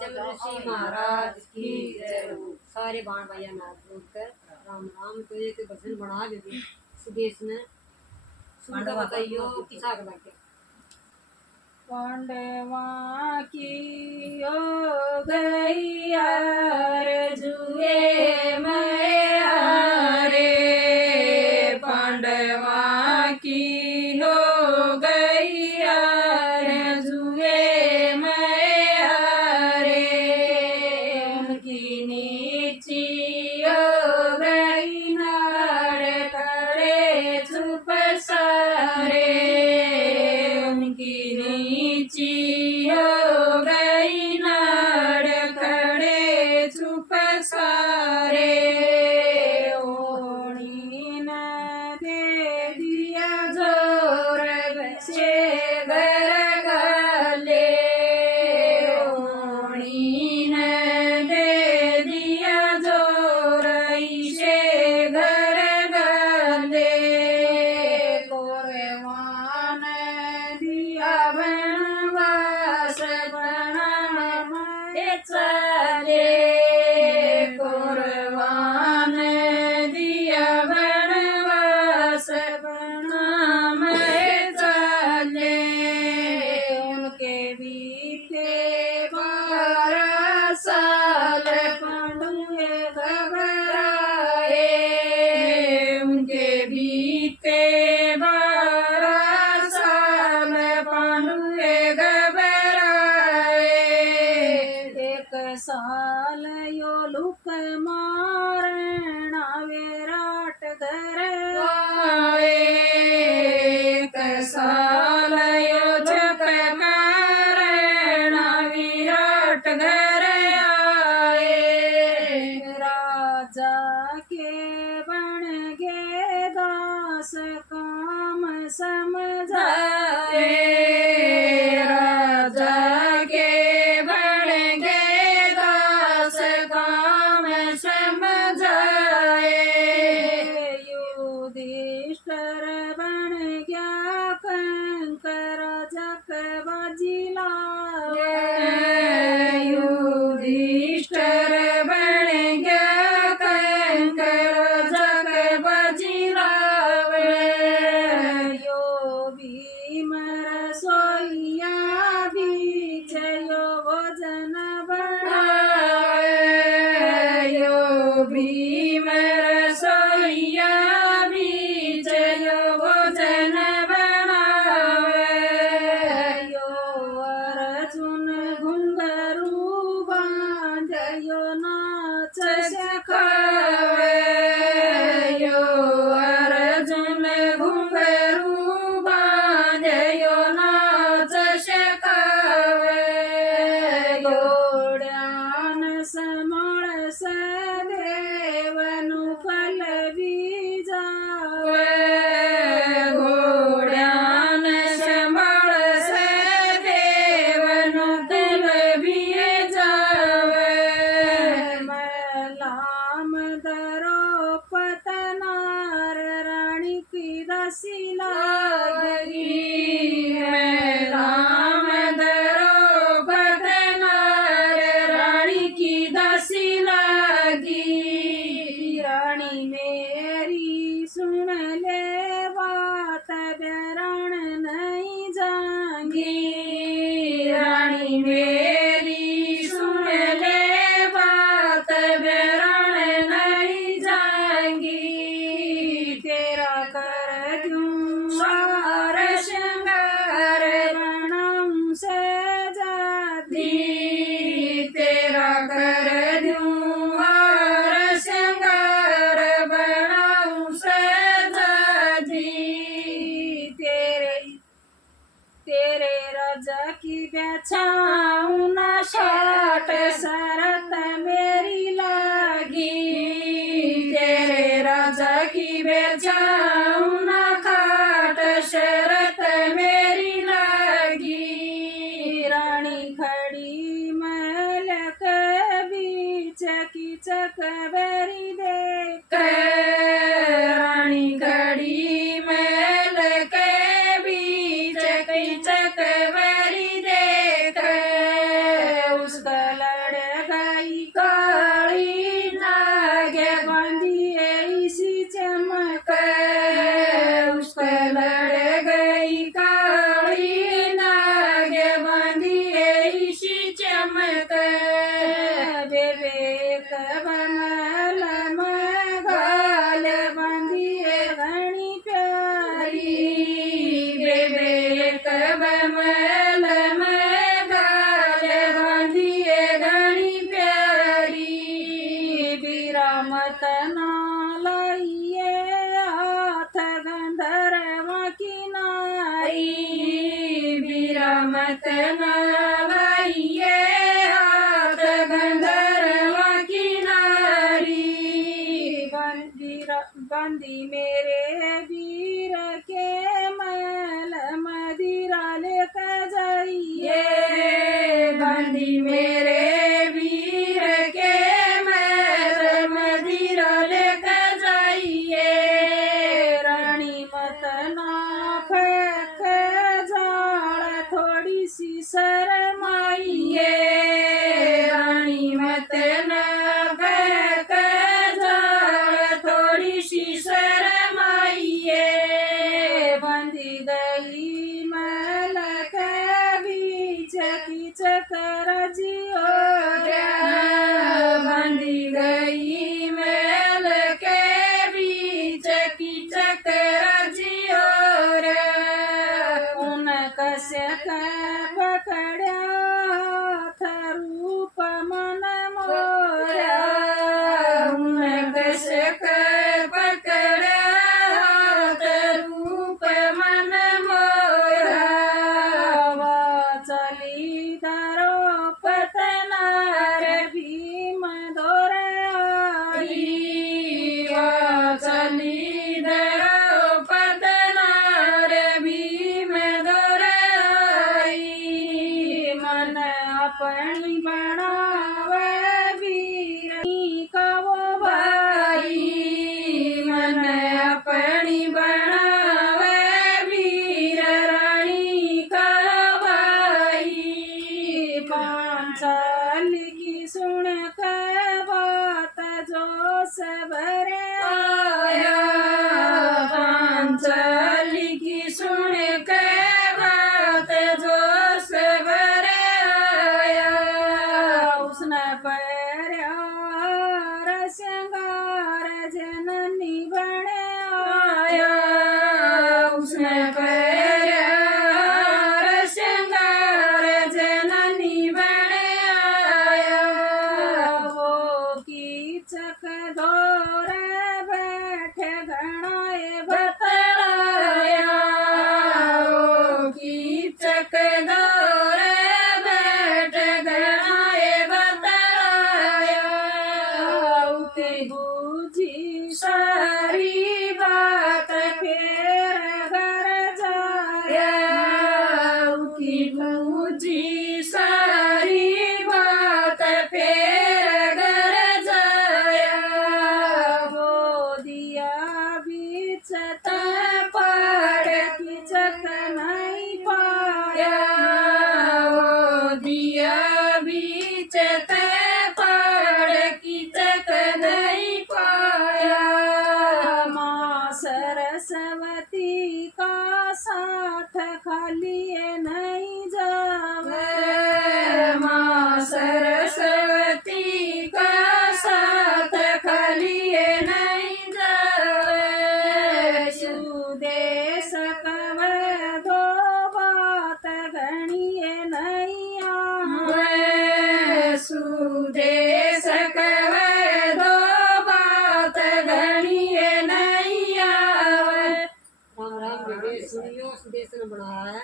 चल ऋषि महाराज की जय हो। सारे बाण भैया नाथ बोलकर राम राम। तो एक भजन बना दे सुदेश ने सुनकर बताइयो किसा लगे। पांडवा की हो गई यार जुए मैया रे, पांडवा की हो गई यार जुए मैया रे, उनकी नीची हो गई नाड़ खड़े चुप सारे, उनकी नीची हो गई नाड़ खड़े चुप सारे, ओढ़ी न दे दिया जोर से घर गले, ओढ़ी न दे दिया जोर से घर गले, कोरवान दिया बनवास बनाम चले, कोरवान दिया बनवास बनाम चले, उनके बीते 12 साल पांडुए घबराए, उनके बीते 12 साल पांडुए घबराए, 1 साल यो लुक मारना विराट घर आए, 1 साल यो जप करना विराट घर आए, राजा के बन गे दास काम समझाए, राजा के बन गे दास काम समझाए, युधिष्ठिर बन गया कंकर जक बाजी लावे, युधिष्ठिर बन गया कंकर जक बाजी लावे, यो भीम रसोइया बीच यो भोजन बनावे, यो भीम रसोइया बीच यो भोजन बनावे, यो अर्जुन घुंघरू बांध यो नाच सिखावे, यो अर्जुन घुंघरू बांध यो नाच सिखावे, घोड्यान समळ सदेवनु फल बीजावे, घोड्यान समळ सदेवनु फल बीजावे, मलाम दरो पतनार रानी की दासी लागी, मलाम दरो पतनार रानी की दासी लागी, रानी मेरी सुन ले बात बेरान नहीं जाएंगी, रानी मेरी सुन ले बात बेरान नहीं जाएंगी, तेरा कर दूं सार श्रृंगार रणम से जाती, तेरा कर दूं हार श्रृंगार बनाऊं सजाती, तेरे राजा की बेचाऊं न शाट शरत मेरी लागी, तेरे राजा की बेचाऊं न खाट शरत मेरी लागी, रानी खड़ी महल के बीच की चकबरी देख, रानी खड़ी महल के बीच की चकबरी देख, उसका बंदी मेरे वीर के मैल मदिरा लेकर जाइए बंदी मेरे वीर के मैल मदिरा लेकर जाइए रानी मत ना फेंक जाड़ थोड़ी सी शर्माइए रानी मत ना फेंक जाड़ थोड़ी सी शर्माइए बंदी गई मैल के बीच की चकर जियो बंदी गई मैल के बीच की चकर जियो उन कस्य पकड़ा था रूप मन मोरा उन कस्य पकड़ा था रूप मन मोरा चली धरो पतनार भीम दौराई चली धरो पतनार भीम दौराई मन अपनी बनावे वीर कवो भाई मन अपनी बनावे वीर रानी का भाई पांचाल की सुन कर बात जो सबर आया पांचाल की सुन कर बात जो सबर आया उसने प्यार श्रृंगार जननी बने आया उसने प्यार श्रृंगार जननी बने आया वो कीचक दौरे बैठे घनाए बतलाया वो कीचक दौरे बैठे घनाए बतलाया उके बूझी सारी बात फिर घर जाया उकी बूझी सारी बात फिर घर जाया वो दिया बीच पड़ की चक नहीं पाया वो दिया बीच पड़ की चक नहीं पाया माँ सरस्वती का साथ खाली नहीं जावे माँ सरस्वती का साथ खाली नहीं जावे सुदेश कवे दो बात घनिए नहीं आवे सुदेश कवे दो बात घनिए नहीं आवे राम राम बेटे सुनियो सुदेश ने बनाया है